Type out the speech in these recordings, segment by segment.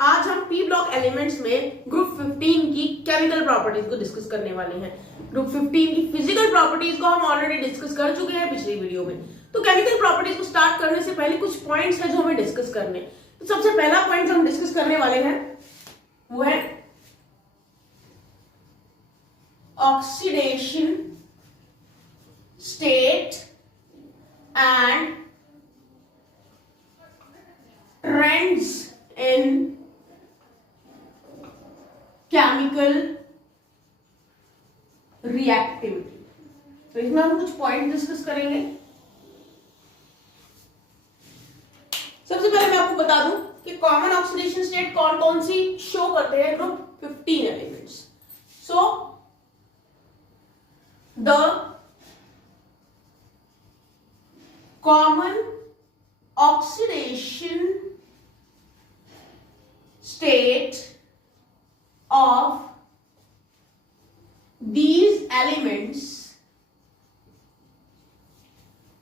आज हम P block elements में ग्रुप 15 की केमिकल प्रॉपर्टीज को डिस्कस करने वाले हैं। ग्रुप 15 की फिजिकल प्रॉपर्टीज को हम ऑलरेडी डिस्कस कर चुके हैं पिछली वीडियो में। तो केमिकल प्रॉपर्टीज को स्टार्ट करने से पहले कुछ पॉइंट्स हैं जो हमें डिस्कस करने। तो सबसे पहला पॉइंट जो हम डिस्कस करने वाले हैं वो है oxidation state and trends in chemical reactivity. तो इसमें हम कुछ पॉइंट डिस्कस करेंगे। सबसे पहले मैं आपको बता दूं कि कॉमन ऑक्सीडेशन स्टेट कौन कौन सी शो करते हैं group 15 elements. So the common oxidation state of these elements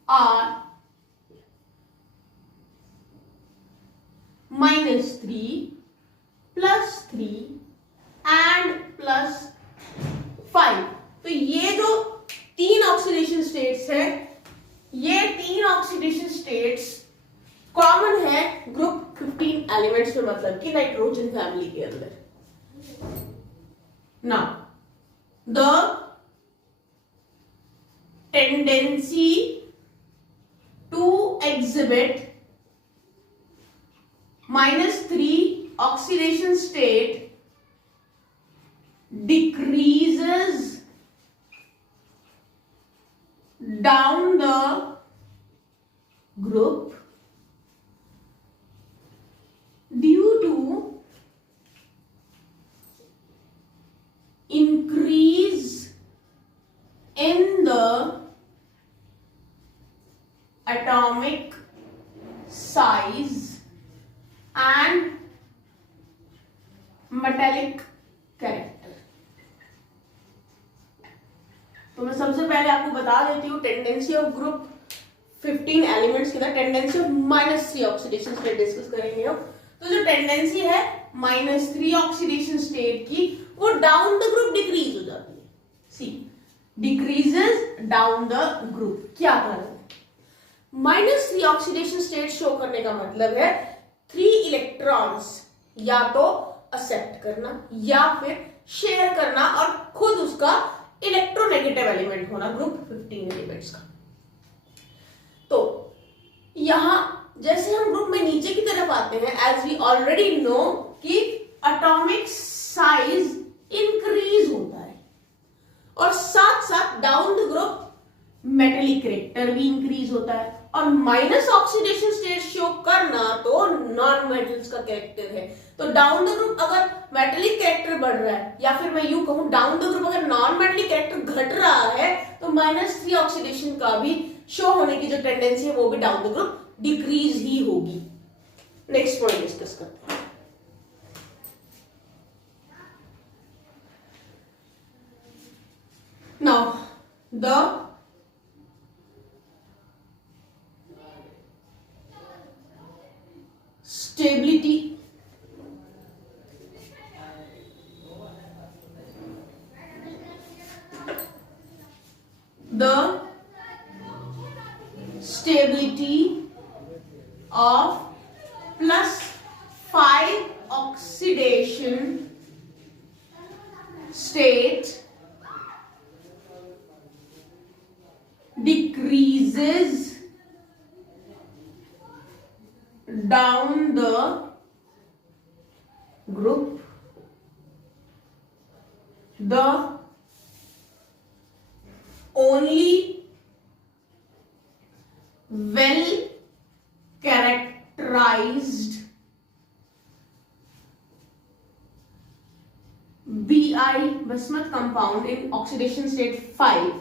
are -3, +3 and +5। तो ये जो तीन ऑक्सीडेशन स्टेट्स है, ये तीन ऑक्सीडेशन स्टेट्स कॉमन है ग्रुप 15 एलिमेंट्स में, मतलब कि नाइट्रोजन फैमिली के अंदर। Now the tendency to exhibit -3 oxidation state decreases down the group due to increase in the atomic size and metallic character। तो मैं सबसे पहले आपको बता देती हूँ टेंडेंसी ऑफ ग्रुप 15 एलिमेंट्स के अंदर tendency of -3 oxidation state discuss करेंगे हम। तो जो टेंडेंसी है -3 ऑक्सीडेशन स्टेट की, वो डाउन द ग्रुप डिक्रीज हो जाती है। सी डिक्रीजेस डाउन द ग्रुप। क्या कारण है? -3 ऑक्सीडेशन स्टेट शो करने का मतलब है 3 इलेक्ट्रॉन्स या तो एक्सेप्ट करना या फिर शेयर करना और खुद उसका इलेक्ट्रोनेगेटिव एलिमेंट होना ग्रुप 15 एलिमेंट्स का। तो यहां जैसे हम ग्रुप में नीचे की तरफ आते हैं, एज वी ऑलरेडी नो कि एटॉमिक साइज इंक्रीज होता है और साथ साथ down the group metallic character भी इंक्रीज होता है। और माइनस ऑक्सीडेशन स्टेट शो करना तो नॉन मेटल्स का कैरेक्टर है। तो डाउन द ग्रुप अगर मेटेलिक कैरेक्टर बढ़ रहा है, या फिर मैं यूं कहूं डाउन द ग्रुप अगर नॉन मेटेलिक कैरेक्टर घट रहा है, तो -3 ऑक्सीडेशन का भी शो होने की जो टेंडेंसी है वो भी डाउन द ग्रुप डिक्रीज ही होगी। नेक्स्ट पॉइंट डिस्कस करते हैं। Now the stability of +5 oxidation state decreases down the group. The only well characterized Bi bismuth compound in oxidation state 5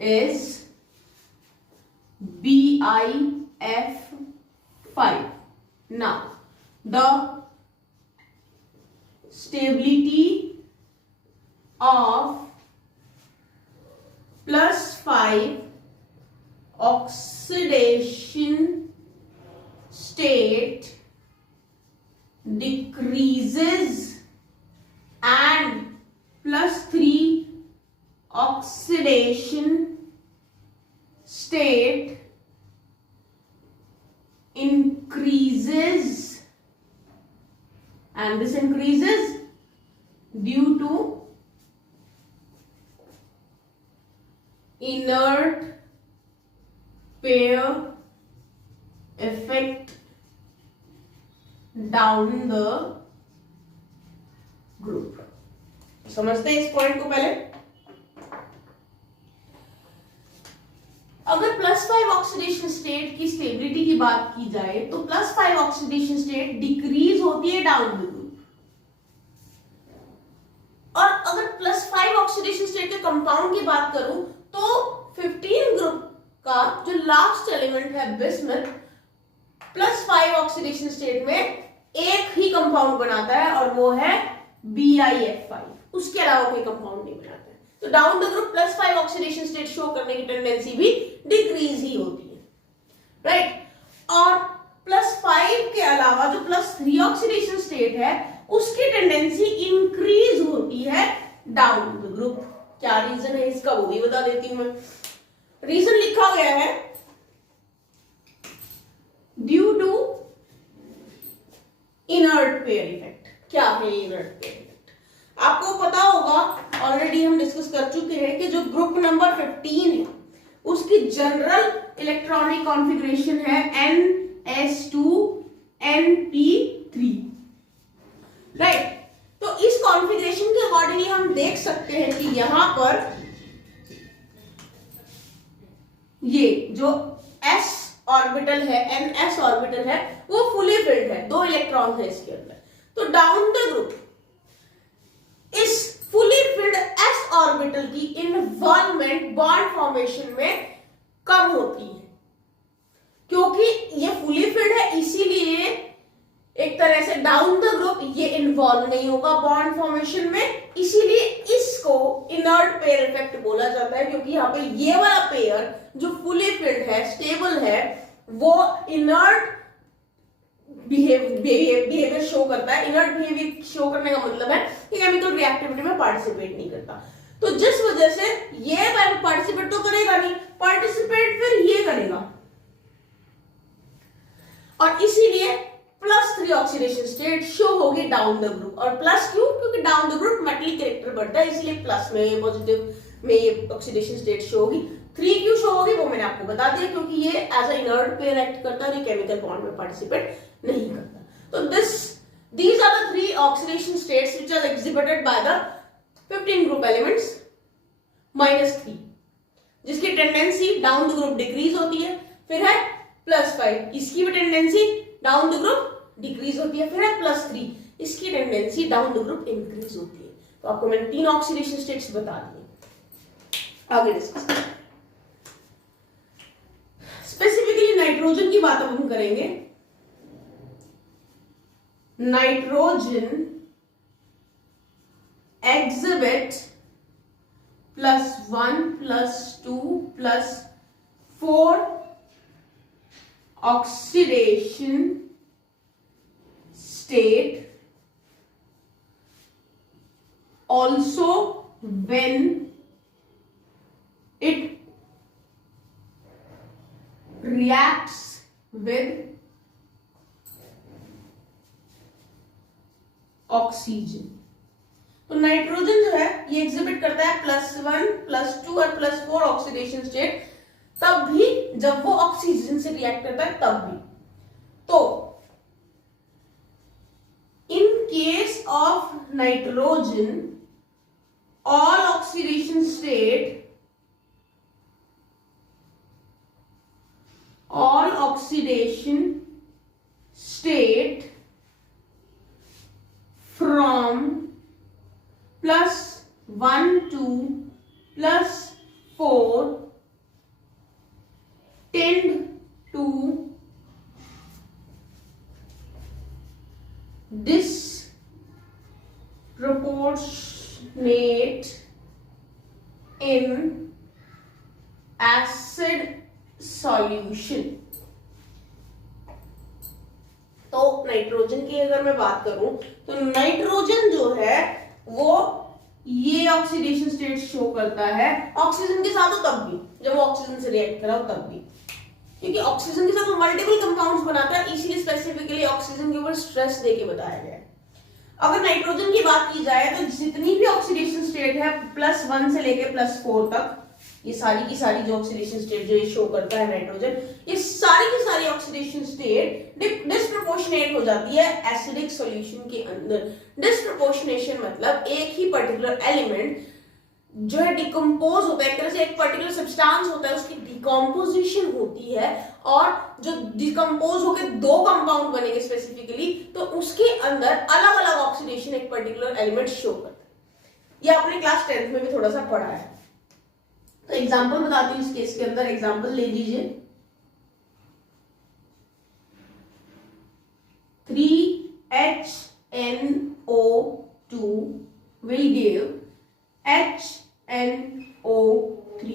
is BiF5. Now the stability of +5 oxidation state decreases and +3 oxidation state increases, and this increases due to inert pair effect down the group. समझते हैं इस point को पहले। अगर +5 oxidation state की stability की बात की जाए तो +5 ऑक्सीडेशन स्टेट डिक्रीज होती है डाउन द ग्रुप, और अगर +5 ऑक्सीडेशन स्टेट के कंपाउंड की बात करूं तो 15 ग्रुप का जो लास्ट एलिमेंट है बिस्मथ, +5 ऑक्सीडेशन स्टेट में एक ही कंपाउंड बनाता है और वो है BiF5, उसके अलावा कोई कंपाउंड नहीं बनाता है। तो down the group +5 oxidation state show करने की टेंडेंसी भी डिक्रीज ही होती है, राइट। और +5 के अलावा जो +3 ऑक्सीडेशन स्टेट है उसकी टेंडेंसी इंक्रीज होती है डाउन द ग्रुप। क्या रीजन है इसका वो भी बता देती हूं मैं। रीजन लिखा गया है due to inert pair effect. क्या है इनर्ट पेयर इफेक्ट? आपको पता होगा, ऑलरेडी हम डिस्कस कर चुके हैं कि जो ग्रुप नंबर 15 है उसकी जनरल इलेक्ट्रॉनिक कॉन्फ़िगरेशन है NS2Np3, राइट। तो इस कॉन्फ़िगरेशन के अकॉर्डिंगली हम देख सकते हैं कि यहां पर ये जो s ऑर्बिटल है, NS ऑर्बिटल है, वो फुली फिल्ड है, 2 इलेक्ट्रॉन है इसके अंदर। तो डाउन द ग्रुप इस फुली फिल्ड s ऑर्बिटल की इन्वॉल्वमेंट बॉन्ड फॉर्मेशन में कम होती है, क्योंकि ये फुली फिल्ड है, इसीलिए एक तरह से डाउन द ग्रुप ये इन्वॉल्व नहीं होगा बॉन्ड फॉर्मेशन में, इसीलिए इसको इनर्ट पेयर इफेक्ट बोला जाता है। क्योंकि यहाँ पे ये वाला पेयर जो फुली फिल्ड है, स्टेबल है, वो इनर्ट बिहेवियर शो करता है। इनर्ट बिहेवियर शो करने का मतलब है कि केमिकल रिएक्टिविटी में पार्टिसिपेट नहीं करता। तो जिस वजह से ये पार्टिसिपेट तो करेगा नहीं, पार्टिसिपेट फिर ये करेगा, और इसीलिए +3 ऑक्सीडेशन स्टेट शो होगी डाउन द ग्रुप। और प्लस क्यों? क्योंकि down the group metallic character बढ़ता है, इसलिए प्लस में ये पॉजिटिव में ये ऑक्सीडेशन स्टेट शो होगी। 3 क्यों शो होगी वो मैंने आपको बता दिया, क्योंकि ये as a inert pair act करता है, ये केमिकल बॉन्ड में पार्टिसिपेट नहीं करता। तो these are the 3 oxidation states which are exhibited by the 15 group elements -3, जिसकी tendency down the group decrease होती है। फिर है +5, इसकी भी tendency down the group decrease होती है। फिर है +3, इसकी tendency down the group increase होती है। तो आपको मैंने 3 ऑक्सीडेशन स्टेट्स बता दिए। आगे डिस्कस स्पेसिफिकली नाइट्रोजन की बात अब हम करेंगे। Nitrogen exhibit +1 +2 +4 oxidation state also when it reacts with oxygen. तो नाइट्रोजन जो है ये एग्जिबिट करता है +1 +2 और +4 ऑक्सीडेशन स्टेट, तब भी जब वो ऑक्सीजन से रिएक्ट करता है तब भी। तो in case of nitrogen all oxidation state from +1 to +4 tend to disproportionate in acid solution। Nitrogen की अगर मैं बात करूं तो नाइट्रोजन जो है वो ये ऑक्सीडेशन स्टेट शो करता है ऑक्सीजन के साथ, हो तब भी जब वो ऑक्सीजन से रिएक्ट करा हो तब भी, क्योंकि ऑक्सीजन के साथ वो मल्टीपल कंपाउंड्स बनाता है, इसीलिए स्पेसिफिकली ऑक्सीजन के ऊपर स्ट्रेस देके बताया गया है। अगर नाइट्रोजन की बात की जाए तो जितनी भी ऑक्सीडेशन स्टेट है +1 से लेके +4 तक, ये सारी की सारी जो ऑक्सीडेशन स्टेट जो ये शो करता है नाइट्रोजन, ये सारी की सारी ऑक्सीडेशन स्टेट डिस्प्रोपोर्शनेट हो जाती है एसिडिक सॉल्यूशन के अंदर। डिस्प्रोपोर्शनेशन मतलब एक ही पर्टिकुलर एलिमेंट जो है डिकम्पोज होता है, एक तरह से एक पर्टिकुलर सब्सटेंस होता है, उसकी डिकम्पोजिशन होती है, और जो डिकम्पोज होकर दो कंपाउंड बनेंगे स्पेसिफिकली, तो उसके अंदर अलग अलग ऑक्सीडेशन एक पर्टिकुलर एलिमेंट शो करता है। ये आपने क्लास 10th में भी थोड़ा सा पढ़ा है। तो एग्जांपल बताती हूँ इस केस के अंदर। एग्जांपल ले लीजिए, 3HNO2 will give HNO3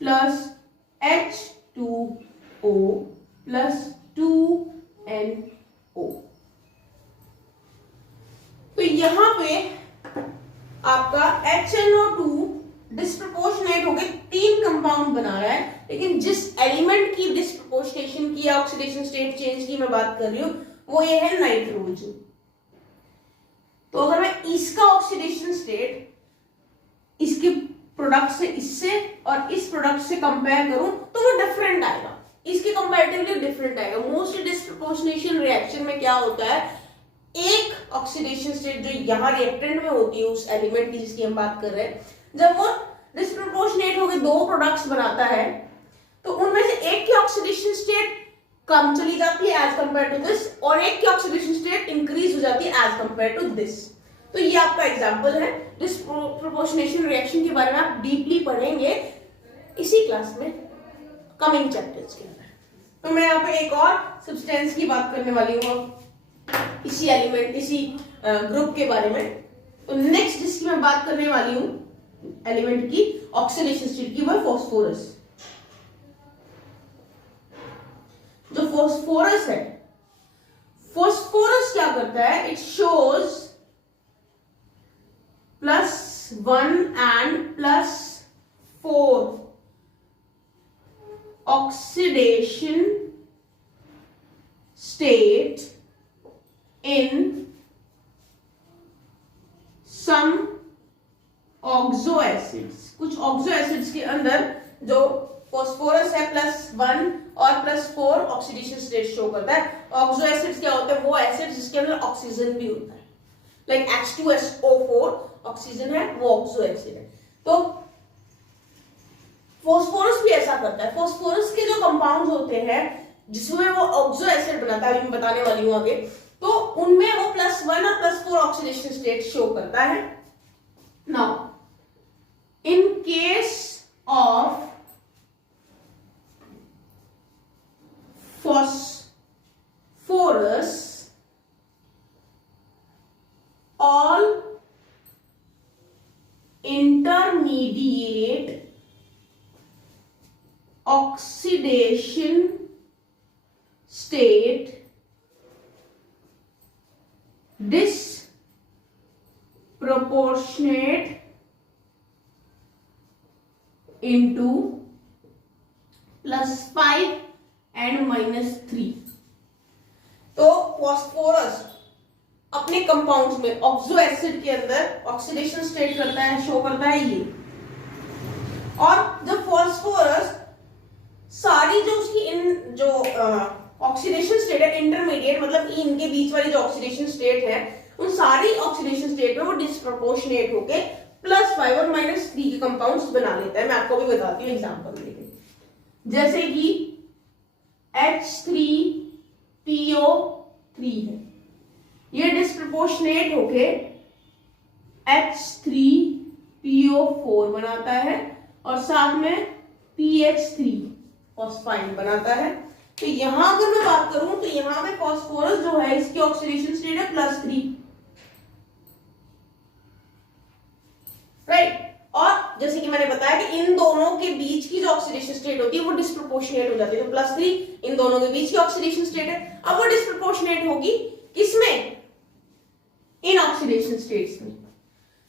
plus H2O plus 2NO। तो यहां पे आपका HNO2 डिस्प्रोपोर्शनेट होकर 3 कंपाउंड बना रहा है, लेकिन जिस एलिमेंट की डिस्प्रोपोर्शनेशन की या ऑक्सीडेशन स्टेट चेंज की मैं बात कर रही हूं वो ये है नाइट्रोजन। तो अगर मैं इसका ऑक्सीडेशन स्टेट इसके प्रोडक्ट से, इससे और इस प्रोडक्ट से कंपेयर करूं तो वो डिफरेंट आएगा, इसके कंपैरेटिवली डिफरेंट आएगा। मोस्टली डिस्प्रोपोर्शनेशन रिएक्शन में क्या होता है, एक ऑक्सीडेशन स्टेट जो यहां रिएक्टेंट में होती है उस एलिमेंट की जिसकी हम बात कर रहे हैं, जब वो डिस्प्रोपोर्शनेट होकर 2 प्रोडक्ट्स बनाता है तो उनमें से एक की ऑक्सीडेशन स्टेट कम चली जाती है एज कंपेयर टू दिस, और एक की ऑक्सीडेशन स्टेट इंक्रीज हो जाती है एज कंपेयर टू दिस। तो ये आपका एग्जांपल है। डिस्प्रोपोर्शनेशन रिएक्शन के बारे में आप डीपली पढ़ेंगे इसी क्लास में, कमिंग चैप्टर्स के अंदर। तो मैं यहाँ पे एक और सब्सटेंस की बात करने वाली हूँ इसी एलिमेंट, इसी ग्रुप के बारे में। तो नेक्स्ट जिसकी मैं बात करने वाली हूँ एलिमेंट की ऑक्सीडेशन स्टेट की, वो फास्फोरस। जो फास्फोरस है, फास्फोरस क्या करता है, it shows +1 and +4 oxidation state in some oxo acids. कुछ ऑक्सो एसिड्स के अंदर जो फास्फोरस है +1 और +4 ऑक्सीडेशन स्टेट शो करता है। ऑक्सो एसिड्स क्या होते हैं, वो एसिड्स जिसके अंदर ऑक्सीजन भी होता है, लाइक H2SO4 ऑक्सीजन है, वो ऑक्सो एसिड है। तो फास्फोरस भी ऐसा करता है। फास्फोरस के जो कंपाउंड्स होते हैं जिसमें वो ऑक्सो एसिड बनाता है, अभी मैं बताने वाली हूं आगे, तो उनमें वो +1 और +4 ऑक्सीडेशन स्टेट शो करता है। Now in case of phosphorus, all intermediate oxidation state disproportionate into +5 and -3। तो फास्फोरस अपने कंपाउंड्स में ऑक्सो एसिड के अंदर ऑक्सीडेशन स्टेट करता है, शो करता है ये। और जब फास्फोरस सारी जो उसकी जो ऑक्सीडेशन स्टेट है इंटरमीडिएट, मतलब इनके बीच वाली जो ऑक्सीडेशन स्टेट है, उन सारी ऑक्सीडेशन स्टेट में वो डिस्प्रोपोर्शनेट होके +5 और -3 के कंपाउंड्स बना लेता है। मैं आपको भी बताती हूँ एग्जांपल देके, जैसे कि H3PO3 है, ये डिस्प्रोपोर्शनेट होके H3PO4 बनाता है और साथ में PH3 फॉस्फाइन बनाता है। तो यहां अगर मैं बात करूं तो यहां पे फास्फोरस जो है इसकी ऑक्सीडेशन स्टेट है +3, राइट। और जैसे कि मैंने बताया कि इन दोनों के बीच की जो ऑक्सीडेशन स्टेट होती है वो डिस्प्रोपोर्शनेट हो जाती है। तो +3 इन दोनों के बीच की ऑक्सीडेशन स्टेट है, अब वो डिस्प्रोपोर्शनेट होगी किसमें, इन ऑक्सीडेशन स्टेट्स में।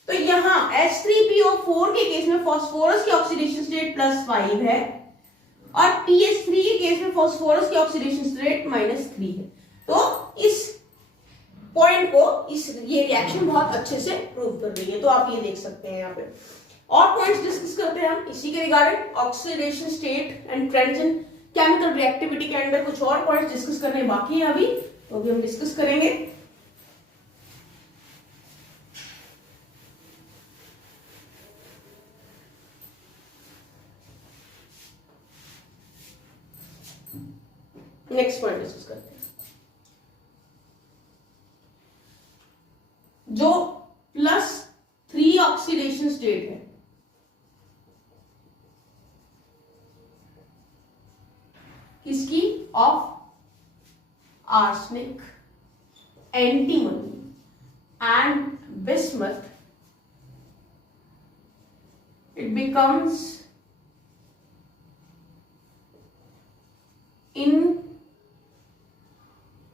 तो यहां H3PO4 के केस में फास्फोरस की ऑक्सीडेशन स्टेट +5 है और PH3 के केस में फास्फोरस की ऑक्सीडेशन स्टेट -3 है। तो इस पॉइंट को ये रिएक्शन बहुत अच्छे से प्रूव कर रही है। तो आप ये देख सकते हैं यहाँ पे। और पॉइंट्स डिस्कस करते हैं हम इसी के regarding, oxidation state and trends in chemical reactivity के अंदर कुछ और पॉइंट्स डिस्कस करने बाकी है अभी, तो अभी हम डिस्कस करेंगे। नेक्स्ट पॉइंट डिस्कस करते हैं, जो +3 ऑक्सीडेशन स्टेट है, किसकी, of arsenic, antimony and bismuth, it becomes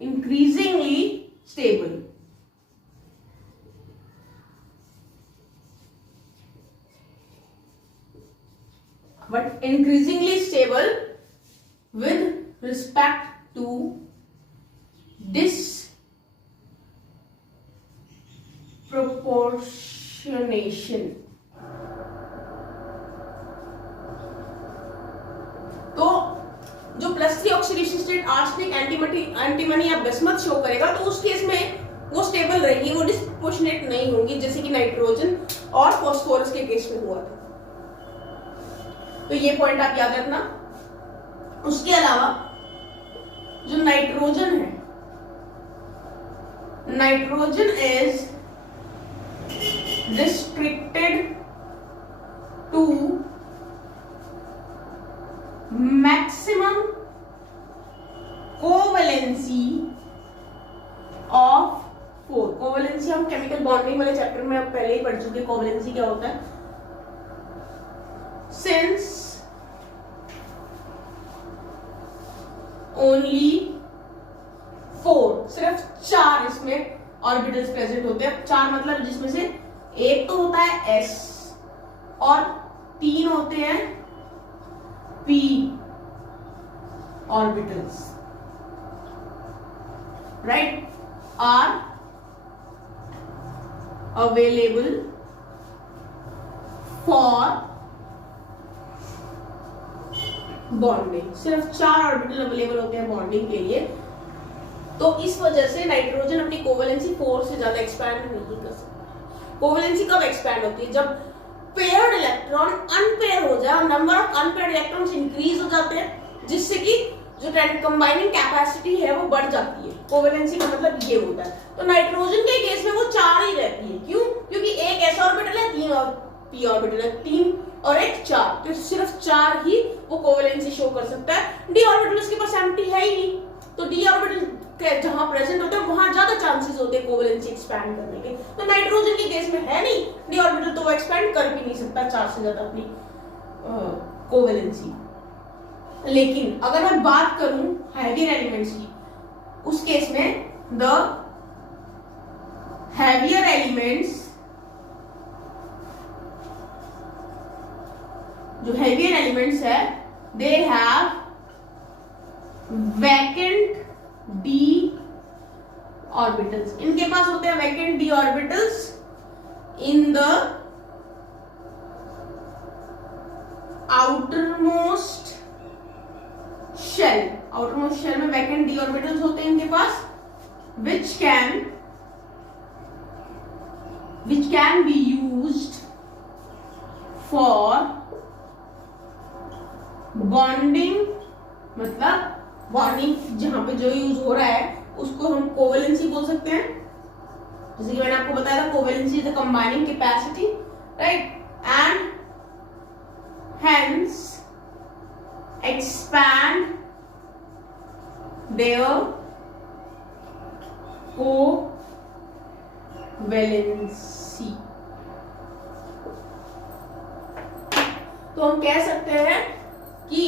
increasingly stable. But increasingly stable with respect to disproportionation. तो जो +3 ऑक्सीडेशन स्टेट आर्सेनिक, एंटीमनी या बिस्मथ शो करेगा, तो उस केस में वो स्टेबल रहेगी, वो डिस्प्रोपोर्शनेट नहीं होंगी, जैसे कि नाइट्रोजन और फास्फोरस के केस में हुआ था। तो ये पॉइंट आप याद रखना। उसके अलावा जो नाइट्रोजन है, nitrogen is restricted to maximum covalency of 4। Covalency हम केमिकल बॉन्डिंग वाले चैप्टर में अब पहले ही पढ़ चुके, कोवेलेंसी क्या होता है। सिंस ओनली 4, सिर्फ 4 इसमें ऑर्बिटल्स प्रेजेंट होते हैं। 4 मतलब जिसमें से एक तो होता है S और 3 होते हैं P orbitals, right, are available for bonding. सिर्फ 4 ऑर्बिटल अवेलेबल होते हैं बॉन्डिंग के लिए। तो इस वजह से नाइट्रोजन अपनी कोवेलेंसी 4 से ज्यादा एक्सपैंड नहीं कर सकता। कोवेलेंसी कब एक्सपैंड होती है, जब पेयर्ड इलेक्ट्रॉन अनपेयर हो जाए, number of unpaired electrons increase हो जाते हैं, जिससे कि जो कंबाइनिंग कैपेसिटी है वो बढ़ जाती है। कोवेलेंसी का मतलब ये होता है। तो नाइट्रोजन के केस में वो 4 ही रहती है। क्यों? क्योंकि एक s ऑर्बिटल है, 3 और p ऑर्बिटल है, 3 और 1 4, तो सिर्फ 4 ही वो कोवेलेंसी शो कर सकता है। d ऑर्बिटल उसके पास एम्प्टी है ही नहीं, तो d ऑर्बिटल जहां प्रेजेंट होते हैं वहां ज्यादा चांसेस होते हैं कोवेलेंसी एक्सपैंड करने के। तो नाइट्रोजन के केस में है नहीं d ऑर्बिटल, तो वो एक्सपैंड कर भी नहीं सकता 4 से ज्यादा अपनी कोवेलेंसी। लेकिन अगर मैं बात करूं हैवियर एलिमेंट्स की, उस केस में द हैवियर एलिमेंट्स, जो हैवियर एलिमेंट्स है, they have vacant d orbitals. इनके पास होते हैं vacant d orbitals in the outermost shell. Outermost shell में वैकेंट d ऑर्बिटल्स होते हैं इनके पास, which can be used for bonding। मतलब बॉन्डिंग जहां पे जो यूज हो रहा है उसको हम कोवेलेंसी बोल सकते हैं। जैसे कि मैंने आपको बताया था, covalency is the combining capacity, right, and hence expand their covalency। तो हम कह सकते हैं कि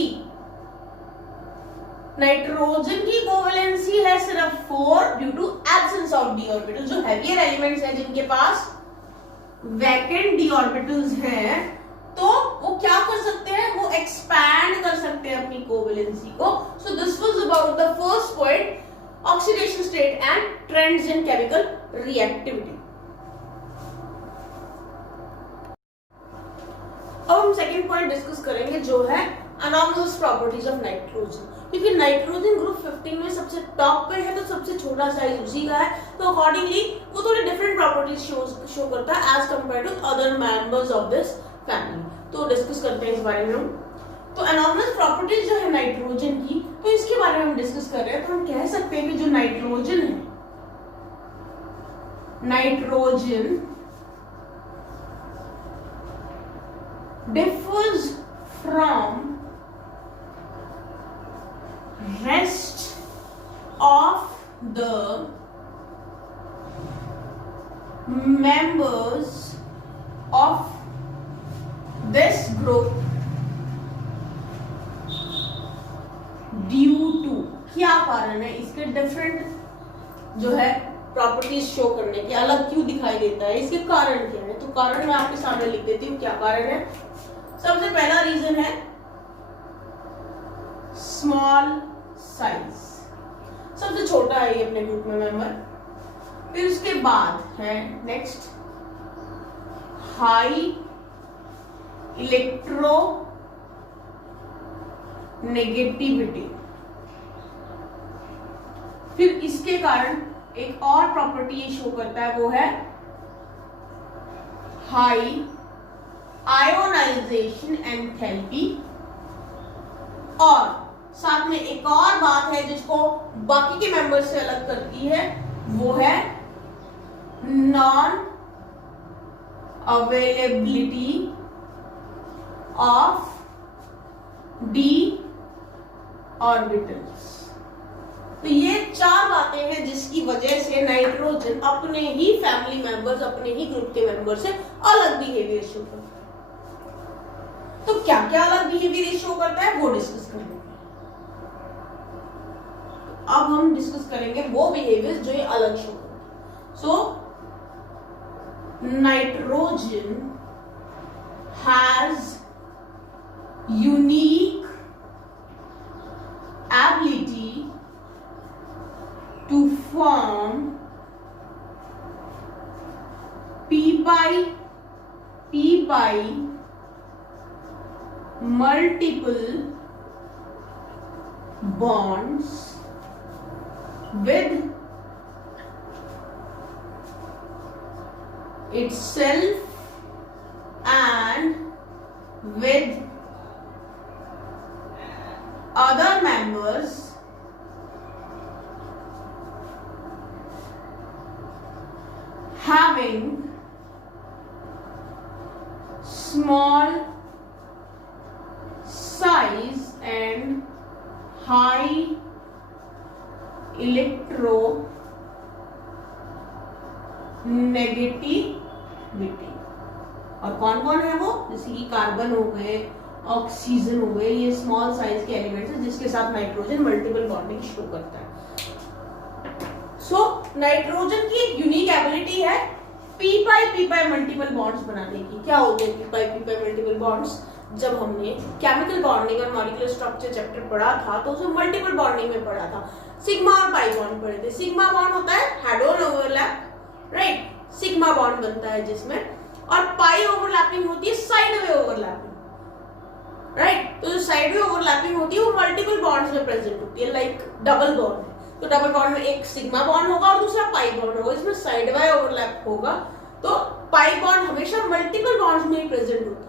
नाइट्रोजन की कोवेलेंसी है सिर्फ 4 due to absence of D orbital. जो हैवियर एलिमेंट्स हैं जिनके पास वैकेंट डी ऑर्बिटल्स हैं, तो वो क्या कर सकते हैं, वो एक्सपैंड कर सकते हैं अपनी कोवेलेंसी को। So this was about the first point, oxidation state and trends in chemical reactivity. अब हम सेकेंड पॉइंट डिस्कस करेंगे जो है अनॉमलस प्रॉपर्टीज ऑफ नाइट्रोजन। क्योंकि नाइट्रोजन ग्रुप 15 में सबसे टॉप पे है तो सबसे छोटा साइज उसी का है, तो अकॉर्डिंगली वो थोड़ी डिफरेंट प्रॉपर्टीज शो करता है as compare to other members of this family. तो डिस्कस करते हैं इस बारे में हम। तो अनॉमलस प्रॉपर्टीज जो है नाइट्रोजन की, तो इसके बारे में हम डिस्कस कर रहे हैं। तो हम कह सकते हैं कि जो नाइट्रोजन है, nitrogen differs from rest of the members of this group due to, क्या कारण है इसके डिफरेंट जो है प्रॉपर्टीज शो करने के, अलग क्यों दिखाई देता है, इसके कारण क्या है। तो कारण मैं आपके सामने लिख देती हूँ क्या कारण है। सबसे पहला रीजन है स्मॉल साइज, सबसे छोटा है ये अपने ग्रुप में मेंबर। फिर उसके बाद है नेक्स्ट हाई इलेक्ट्रो नेगेटिविटी। फिर इसके कारण एक और प्रॉपर्टी ये शो करता है, वो है हाई आयोनाइजेशन एंथैल्पी। और साथ में एक और बात है जिसको बाकी के मेंबर से अलग करती है, वो है non availability of D orbitals. तो ये चार बातें हैं जिसकी वजह से नाइट्रोजन अपने ही फैमिली मेंबर्स, अपने ही ग्रुप के मेंबर से अलग बिहेवियर शो करता है। तो क्या क्या अलग बिहेवियर शो करता है वो डिस्कस करेंगे। अब हम डिस्कस करेंगे वो बिहेवियर जो ये अलग शो करता है। So nitrogen has unique ability to form p-pi multiple bonds with itself and with other members having small size and high electronegativity। और कौन कौन है वो, जैसे कि कार्बन हो गए, ऑक्सीजन हो गए, ये स्मॉल साइज के एलिमेंट्स हैं जिसके साथ नाइट्रोजन मल्टीपल बॉन्डिंग शो करता है। सो नाइट्रोजन की एक यूनिक एबिलिटी है p-pi मल्टीपल बॉन्ड्स बनाने की। क्या होते हैं p-pi मल्टीपल बॉन्ड्स? जब हमने केमिकल बॉन्डिंग और मॉलिक्यूलर स्ट्रक्चर चैप्टर पढ़ा था तो उसमें मल्टीपल बॉन्डिंग में पढ़ा था, सिग्मा और पाई बॉन्ड पढ़े थे। सिग्मा बॉन्ड होता है head on overlap, right, sigma bond बनता है जिसमें, और पाई ओवरलैपिंग होती है साइड वे ओवरलैपिंग, राइट। तो जो साइड वे ओवरलैपिंग होती है वो मल्टीपल बॉन्ड्स में प्रेजेंट होती है, लाइक डबल बॉन्ड। तो डबल बॉन्ड में एक सिग्मा बॉन्ड होगा और दूसरा पाई बॉन्ड होगा, इसमें साइड बाय ओवरलैप होगा। तो पाई बॉन्ड हमेशा मल्टीपल बॉन्ड्स में ही प्रेजेंट होता है।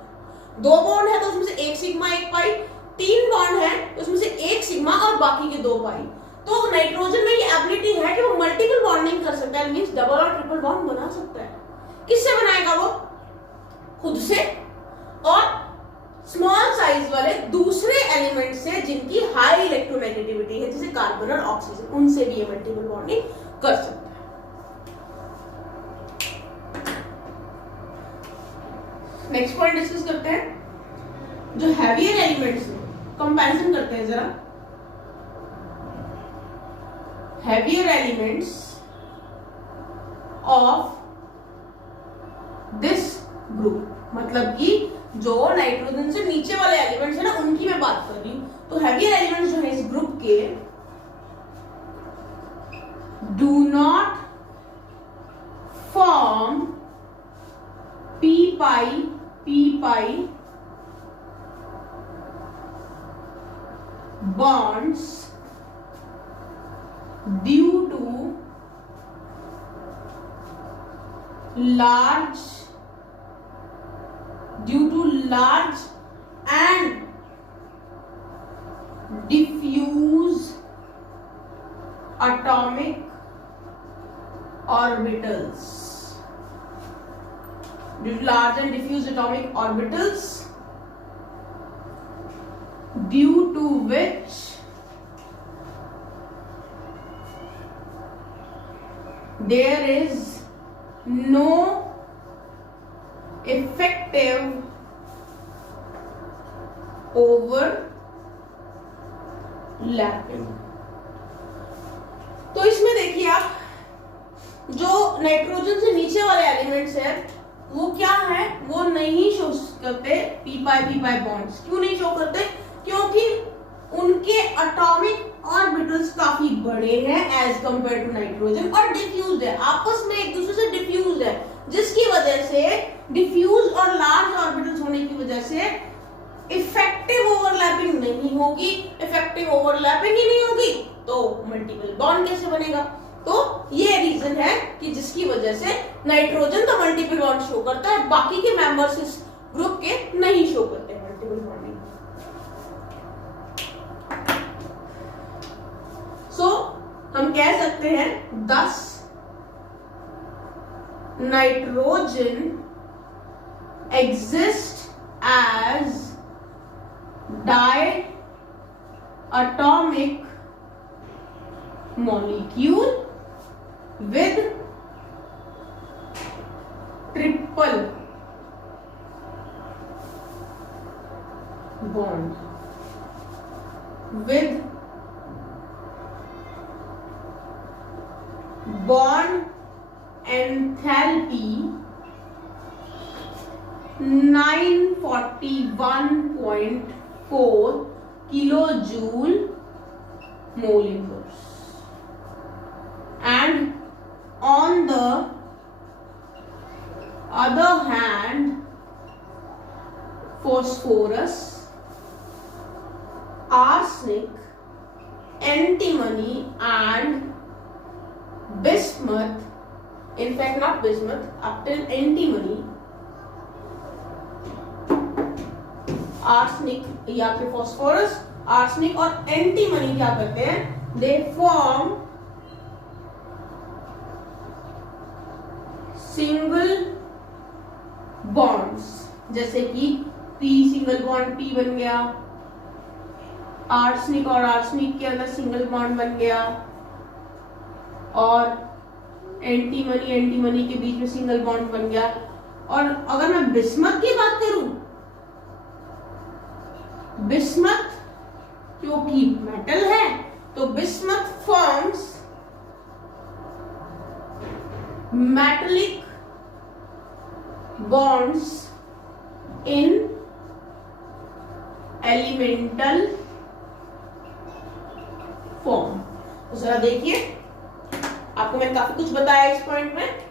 दो बॉन्ड है तो उसमें से एक सिग्मा एक पाई, तीन बॉन्ड है तो उसमें से एक सिग्मा और बाकी के दो पाई। तो नाइट्रोजन में ये एबिलिटी है कि वो मल्टीपल बॉन्डिंग कर सकता है, मींस डबल और ट्रिपल बॉन्ड बना सकता है। किससे बनाएगा वो? खुद से और स्मॉल साइज वाले दूसरे एलिमेंट से जिनकी हाई इलेक्ट्रोनेगेटिविटी है, जैसे कार्बन और ऑक्सीजन, उनसे भी ये मल्टीपल बॉन्डिंग कर सकता है। नेक्स्ट पॉइंट डिस्कस करते हैं जो हैवियर एलिमेंट्स है, कंपैरिजन करते हैं जरा। Heavier elements of this group, मतलब कि जो नाइट्रोजन से नीचे वाले एलिमेंट्स है ना, उनकी मैं बात कर रही हूं। तो हैवियर एलिमेंट्स जो है इस ग्रुप के do not form P pi bonds due to large and diffuse atomic orbitals, due to large and diffuse atomic orbitals, due to which there is no effective overlapping। तो इसमें देखिए आप, जो nitrogen से नीचे वाले एलिमेंट्स है वो क्या है, वो नहीं शो करते पी पाई बॉन्ड्स। क्यों नहीं शो करते? क्योंकि उनके एटॉमिक ऑर्बिटल्स काफी बड़े हैं एज कंपेयर टू नाइट्रोजन, और डिफ्यूज्ड है, आपस में एक दूसरे से डिफ्यूज्ड है, जिसकी वजह से डिफ्यूज और लार्ज ऑर्बिटल्स होने की वजह से इफेक्टिव ओवरलैपिंग नहीं होगी। इफेक्टिव ओवरलैपिंग ही नहीं होगी तो मल्टीपल बॉन्ड कैसे बनेगा? तो ये रीजन है कि जिसकी वजह से नाइट्रोजन तो मल्टीपल बॉन्ड शो करता है, बाकी के मेंबर्स इस ग्रुप के नहीं शो करते मल्टीपल बॉन्डिंग। सो हम कह सकते हैं 10 nitrogen exist as diatomic molecule with triple bond, with bond enthalpy 941.4 kilojoule mole inverse, and on the other hand phosphorus, arsenic, antimony and bismuth, in fact not bismuth, up till antimony, arsenic या फिर phosphorus, arsenic और antimony क्या करते हैं? They form single bonds, जैसे कि P single bond P बन गया, आर्सेनिक और आर्सेनिक के अंदर सिंगल बॉन्ड बन गया, और एंटीमनी के बीच में सिंगल बॉन्ड बन गया। और अगर मैं बिस्मथ की बात करूं, बिस्मथ क्योंकि मेटल है तो bismuth forms metallic bonds in elemental form. तो जरा देखिए, आपको मैंने काफी कुछ बताया इस पॉइंट में।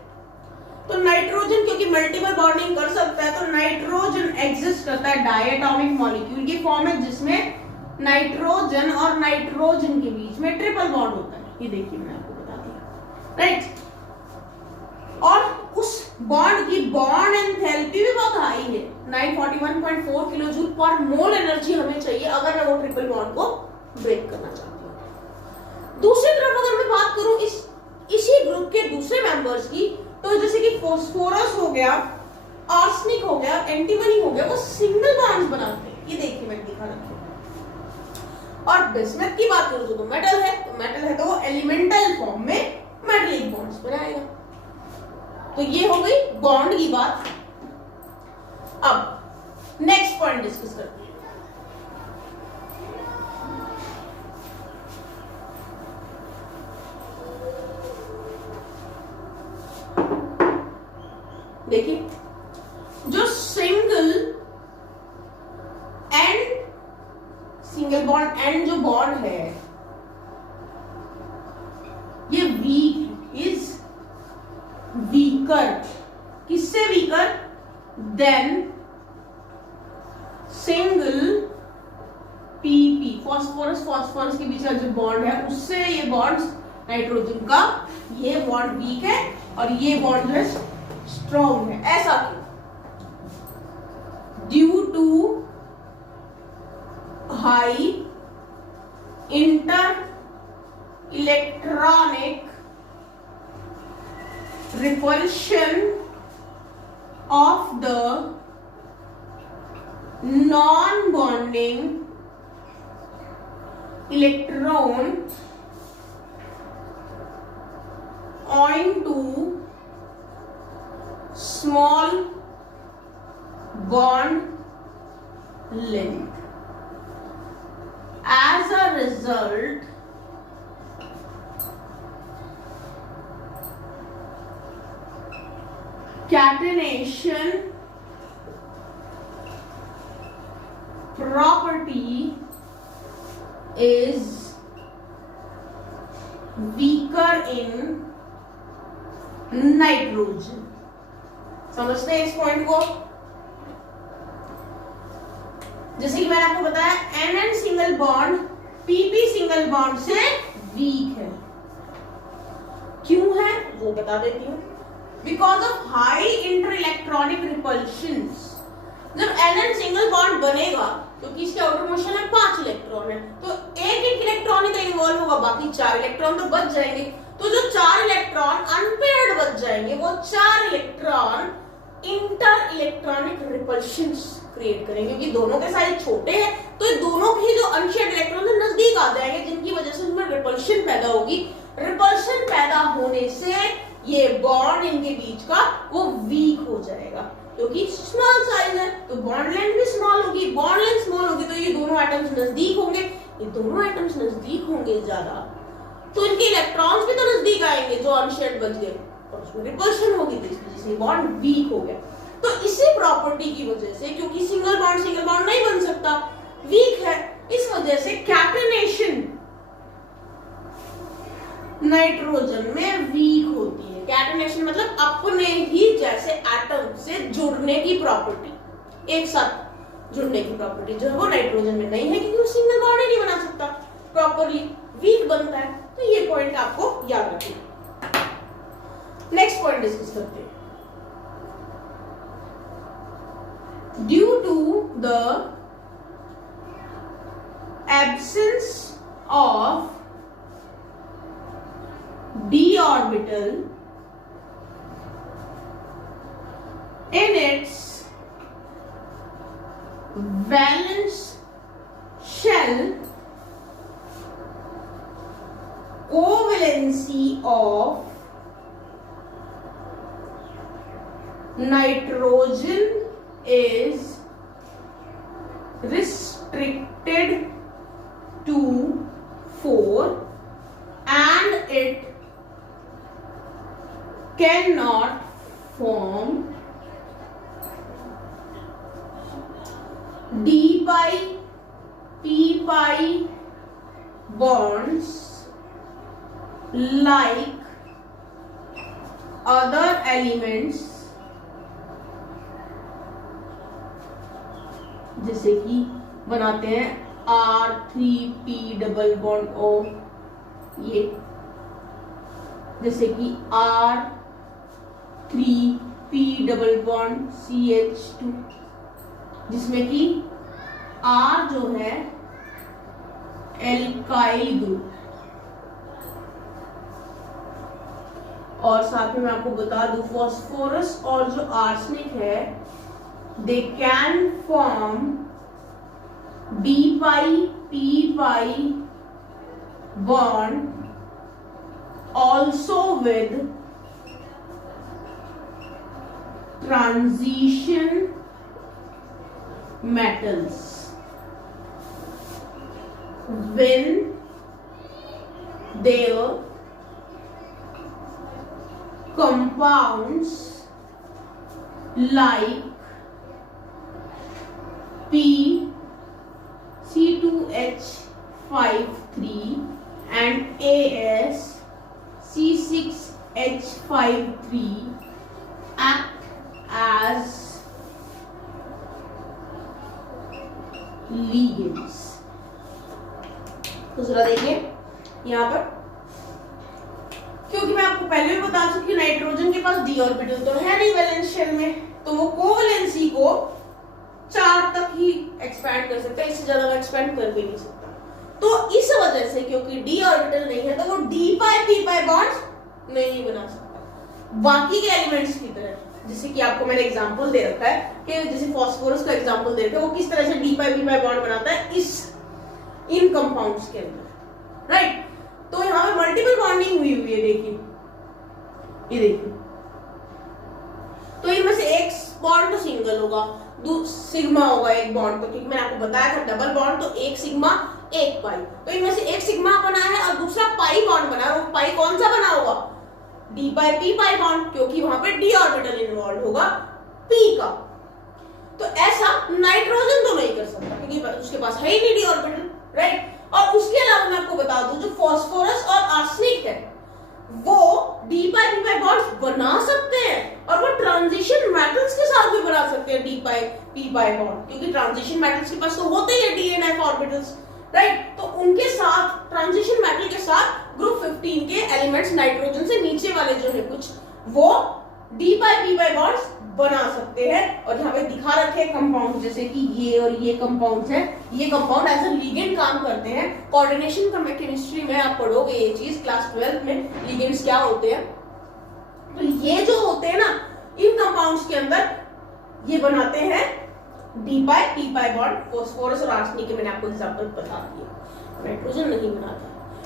तो नाइट्रोजन क्योंकि मल्टीपल बॉन्डिंग कर सकता है, तो नाइट्रोजन एग्जिस्ट करता है डायटोमिक मॉलिक्यूल की फॉर्म में, जिसमें नाइट्रोजन और नाइट्रोजन के बीच में ट्रिपल बॉन्ड होता है। ये देखिए मैंने आपको बता दिया, राइट। और उस बॉन्ड की बॉन्ड एंथैल्पी भी बहुत हाई है, 941.4 किलोजूल पर मोल एनर्जी हमें चाहिए अगर मैं वो ट्रिपल बॉन्ड को ब्रेक करना चाहती हूँ। दूसरी तरफ अगर मैं बात करूं इसी ग्रुप के दूसरे मेंबर्स की, तो जैसे कि फॉस्फोरस हो गया, आर्सेनिक हो गया, एंटीमनी हो गया, वो सिंगल बॉन्ड्स बनाते हैं। ये देखिए मैंने दिखा रखा है। और बिस्मथ की बात करूं तो मेटल है, तो वो एलिमेंटल फॉर्म में मेटलिक बॉन्ड्स बनाएगा। तो ये हो गई बॉन्ड की बात। अब नेक्स्ट पॉइंट डिस्कस करते हैं। देखिए जो सिंगल बॉन्ड एंड जो बॉन्ड है ये वीक इज वीकर, किससे weaker then single PP, phosphorus के बीच का जो बॉन्ड है उससे ये बॉन्ड नाइट्रोजन का ये बॉन्ड वीक है और ये बॉन्ड जो है स्ट्रॉन्ग है। ऐसा क्यों? Due to high inter electronic repulsion of the non-bonding electron owing to small bond length. As a result, catenation property is weaker in nitrogen. समझते हैं इस पॉइंट को? जैसे कि मैंने आपको बताया NN single bond PP single bond से वीक है। क्यों है वो बता देती हूँ। Because of high inter-electronic repulsions, जब NN सिंगल बॉन्ड बनेगा क्योंकि इसके आउटर मोशन में 5 इलेक्ट्रॉन है तो एक इलेक्ट्रॉन का इन्वॉल्व होगा, बाकी 4 इलेक्ट्रॉन तो बच जाएंगे। तो जो 4 इलेक्ट्रॉन अनपेयर्ड बच जाएंगे वो 4 electron inter electronic repulsions create करेंगे क्योंकि दोनों के साइज छोटे हैं तो ये दोनों के जो अनशेयर्ड इलेक्ट्रॉन नजदीक आ जाएंगे जिनकी वजह से उनमें रिपल्शन पैदा होगी। रिपल्शन पैदा होने से ये बॉन्ड इनके बीच का वो वीक हो जाएगा क्योंकि स्मॉल साइज है तो बॉन्ड लेंथ भी स्मॉल होगी। बॉन्ड लेंथ स्मॉल होगी तो ये दोनों एटम्स नजदीक होंगे, ये दोनों एटम्स नजदीक होंगे ज्यादा तो इनके इलेक्ट्रॉन्स भी तो नजदीक आएंगे जो अनशेयर्ड बच गए और उसमें रिपल्शन होगी तो इस वजह से बॉन्ड वीक हो गया। तो इसी प्रॉपर्टी की वजह से क्योंकि सिंगल बॉन्ड नहीं बन सकता, वीक है, इस वजह से कैटेनेशन नाइट्रोजन में वीक होती है। कैटेनेशन मतलब अपने ही जैसे एटम से जुड़ने की प्रॉपर्टी, एक साथ जुड़ने की प्रॉपर्टी जो है वो नाइट्रोजन में नहीं है क्योंकि वो सिंगल बॉन्ड ही नहीं बना सकता प्रॉपर्ली, वीक बनता है। तो ये पॉइंट आपको याद रखना। नेक्स्ट पॉइंट डिस्कस करते हैं। Due to the absence of d orbital in its valence shell, covalency of nitrogen is restricted to 4 and it cannot form d pi p pi bonds like other elements जैसे कि बनाते हैं R3P double bond O, ये जैसे कि R3P double bond CH2 जिसमें कि R जो है एल्काइल ग्रुप। और साथ में मैं आपको बता दूं फॉस्फोरस और जो आर्सेनिक है they can form D pi P pi bond also with transition metals when their compounds like PC2H53 and AsC6H53 act as ligands। तो जरा देखिए यहाँ पर, क्योंकि मैं आपको पहले भी बता चुकी नाइट्रोजन के पास d ऑर्बिटल तो है नहीं वैलेंस शेल में, तो वो कोवैलेंसी को 4 तक ही एक्सपैंड कर सकता है, इससे ज्यादा एक्सपैंड कर भी नहीं सकता। तो इस वजह से क्योंकि d ऑर्बिटल नहीं है तो वो d पाई p पाई बॉन्ड्स नहीं बना सकता बाकी के एलिमेंट्स की तरह। जैसे कि आपको मैंने एग्जांपल दे रखा है कि जैसे फास्फोरस का एग्जांपल दे रखा है, वो किस तरह से d पाई p पाई बॉन्ड बनाता है इन कंपाउंड्स के अंदर, राइट। तो यहाँ पे मल्टीपल बॉन्डिंग हुई है, देखिए ये देखिए। तो इनमें से एक बॉन्ड तो सिंगल होगा, सिग्मा होगा एक बॉन्ड, तो क्योंकि मैंने आपको बताया था डबल बॉन्ड तो एक सिग्मा एक पाई, तो इनमें से एक सिग्मा बना है और दूसरा पाई बॉन्ड बना है। वो पाई कौन सा बना होगा? डी पाई पी पाई बॉन्ड, क्योंकि वहां पे डी ऑर्बिटल इन्वॉल्व होगा पी का। तो ऐसा नाइट्रोजन तो नहीं कर सकता क्योंकि उसके पास है ही नहीं डी ऑर्बिटल, राइट। और उसके अलावा मैं आपको बता दूं जो फास्फोरस और आर्सेनिक है वो डी पाई पी पाई बॉन्ड्स बना सकते हैं और वो ट्रांजिशन मेटल्स के साथ भी बना सकते हैं डी पाई पी पाई बॉन्ड, क्योंकि ट्रांजिशन मेटल्स के पास तो होते ही है D and F orbitals, right. तो उनके साथ ट्रांजिशन मेटल के साथ ग्रुप 15 के एलिमेंट्स नाइट्रोजन से नीचे वाले जो है कुछ वो डी पाई पी पाई बॉन्ड्स बना सकते हैं। और यहाँ पे दिखा रखे कंपाउंड जैसे कि ये और ये कंपाउंड्स हैं, ये कंपाउंड एज अ लिगेंड काम करते हैं। कोऑर्डिनेशन का केमिस्ट्री में आप पढ़ोगे ये चीज क्लास 12 में, लिगेंड्स क्या होते हैं। तो ये जो होते हैं ना इन कंपाउंड्स के अंदर ये बनाते हैं डी पाई पी पाई बॉन्ड। फास्फोरस और आर्सेनिक के मैंने आपको एग्जांपल बता दिए, नाइट्रोजन नहीं बनाता।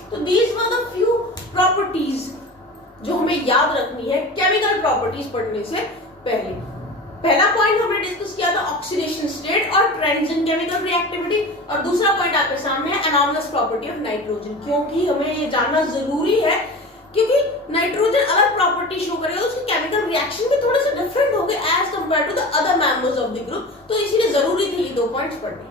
तो these were the few properties जो हमें याद रखनी है केमिकल प्रॉपर्टीज पढ़ने से पहले। पहला पॉइंट हमने डिस्कस किया था ऑक्सीडेशन स्टेट और ट्रेंड्स इन केमिकल रिएक्टिविटी, और दूसरा पॉइंट आपके सामने है एनॉमलस प्रॉपर्टी ऑफ नाइट्रोजन। क्योंकि हमें ये जानना जरूरी है क्योंकि नाइट्रोजन अलग प्रॉपर्टी शो करेगा तो उसके केमिकल रिएक्शन भी थोड़े से डिफरेंट होंगे as compare to the other members of the group, तो इसीलिए जरूरी थे ये 2 पॉइंट्स पढ़ने।